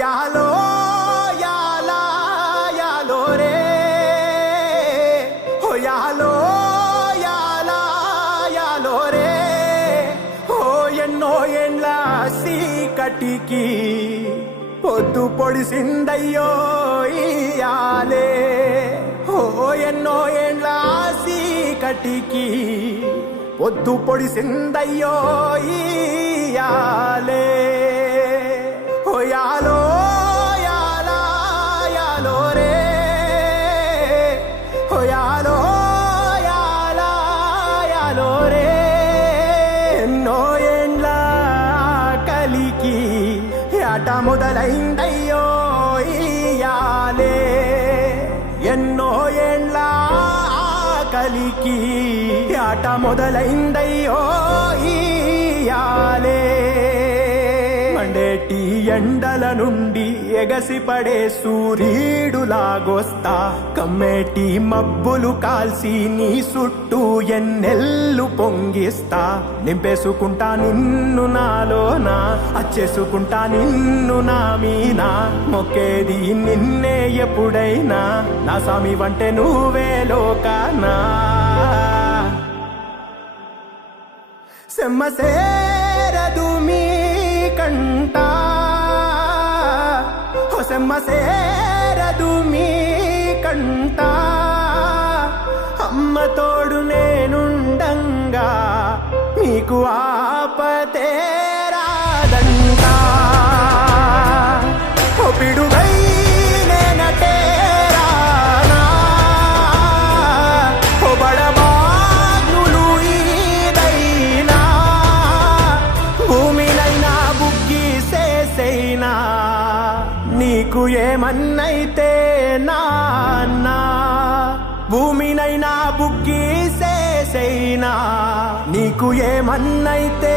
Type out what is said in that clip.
యాలో యాలా యాలో రే ఓ యాలో యాలా యాలో రే ఓ ఎన్నో ఏండ్ల సీకటికి పొద్దు పొడిసిందయ్యో ఇయాలే ఓ ఎన్నో ఏండ్ల సీకటికి పొద్దు పొడిసిందయ్యో ఇయాలే ఓ యాలో యాలా యాలో రే ఓ యాలో యాలా యాలో రే ఎన్నో ఏండ్ల కలికి ఆట మొదలైందయ్యో ఇయాలే ఎన్నో ఏండ్ల కలికి ఆట మొదలైందయ్యో ఇయాలే మండేటి ఎండల నుండి ఎగసిపడే సూర్యుడులాగొస్తా కమ్మేటి మబ్బులు కాల్సి నీ చుట్టూ ఎన్నెల్లు పొంగిస్తా నింపేసుకుంటా నిన్ను నాలోనా అచ్చేసుకుంటా నిన్ను నా మీనా మొక్కేది నిన్నే ఎప్పుడైనా నా స్వామి వంటే నువ్వే లోకానా సెమ్మసేరదు మీ కంట సెమ్మసేరదు మీ కంట అమ్మ తోడు నేనుండంగా మీకు ఆపతే రాదంట ఓ పిడుగై నేనటే రానా ఓ బడబాగ్నులు ఈదైనా భూమినైనా బుగ్గి సేసైనా నీకు ఏమన్నైతే నాన్నా భూమినైనా బుగ్గి సేసైనా నీకు ఏమన్నైతే